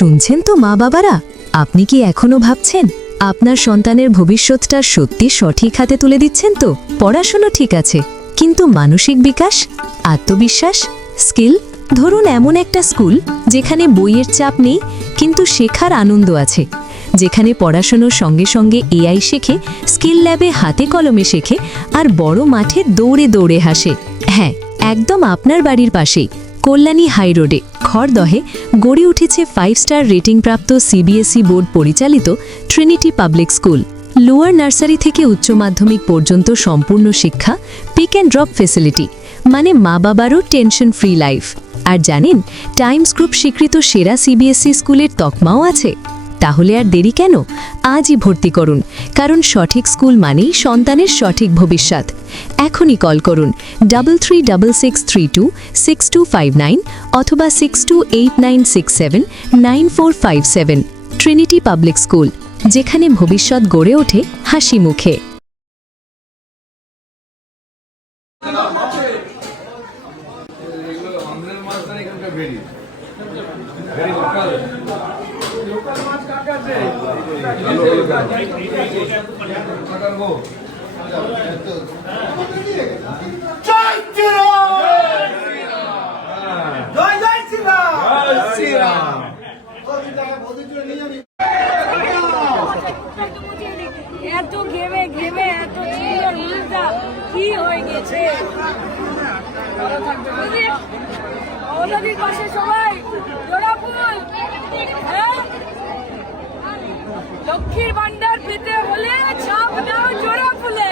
শুনছেন তো মা বাবারা, আপনি কি এখনো ভাবছেন আপনার সন্তানের ভবিষ্যৎটা সত্যি সঠিক হাতে তুলে দিচ্ছেন তো? পড়াশোনা ঠিক আছে, কিন্তু মানসিক বিকাশ, আত্মবিশ্বাস, স্কিল। ধরুন এমন একটা স্কুল যেখানে বইয়ের চাপ নেই কিন্তু শেখার আনন্দ আছে, যেখানে পড়াশোনার সঙ্গে সঙ্গে এআই শেখে, স্কিল ল্যাবে হাতে কলমে শেখে, আর বড় মাঠে দৌড়ে দৌড়ে হাসে। হ্যাঁ, একদম আপনার বাড়ির পাশেই কল্যাণী হাই রোডে খড়দহে গড়ে উঠেছে 5 স্টার রেটিংপ্রাপ্ত সিবিএসই বোর্ড পরিচালিত Trinity public school. Lower nursery থেকে উচ্চ মাধ্যমিক পর্যন্ত সম্পূর্ণ শিক্ষা, পিক অ্যান্ড ড্রপ ফেসিলিটি, মানে মা বাবারও টেনশন ফ্রি লাইফ। আর জানেন, টাইমস গ্রুপ স্বীকৃত সেরা সিবিএসই স্কুলের তকমাও আছে। তাহলে আর দেরি কেন? আজই ভর্তি করুন, কারণ সঠিক স্কুল মানেই সন্তানের সঠিক ভবিষ্যৎ। এখনই কল করুন 3366326259 অথবা 6289679457। ট্রিনিটি পাবলিক স্কুল, যেখানে ভবিষ্যৎ গড়ে ওঠে হাসি মুখে। এত ঘেমে ঘেমে এত সুন্দর মুখটা কি হয়ে গেছে। আমাদের পাশে সবাই জোড়া ফুল, হ্যাঁ? লক্ষ্মীর ভান্ডার পেতে হলে ছাপ দাও জোড়া ফুলে।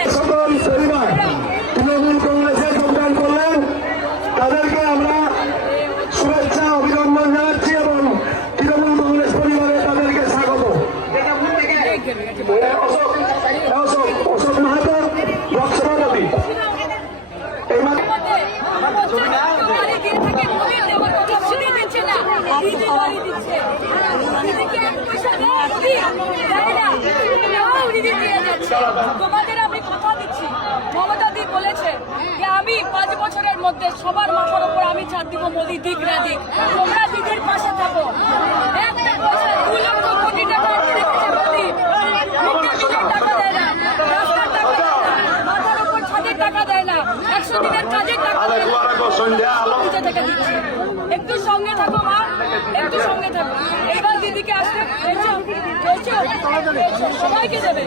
তৃণমূল কংগ্রেসের যোগদান করলেন, তাদেরকে আমরা শুভেচ্ছা অভিনন্দন জানাচ্ছি এবং তৃণমূল কংগ্রেস পরিবারে তাদেরকে স্বাগত। অশোক মাহাতো ব্লক সভাপতি। তোমাদের আমি কথা দিচ্ছি, মমতা দি বলেছে যে আমি 5 বছরের মধ্যে সবার মাথার উপর আমি ছাড় দিব, মোদি দিক না দিক, তোমরা দিদির পাশে থাকো। একটা পয়সা 2 লক্ষ কোটি টাকা রেখেছে মোদি, টাকা দেয় না, রাস্তার টাকা দেয় না, মাথার উপর ছাদের টাকা দেয় না, 100 দিনের কাজের টাকা দেয় না। নিজে থেকে দিচ্ছি, একটু সঙ্গে থাকো মা, একটু সঙ্গে থাকো। এবার দিদিকে আসতে সবাইকে দেবে।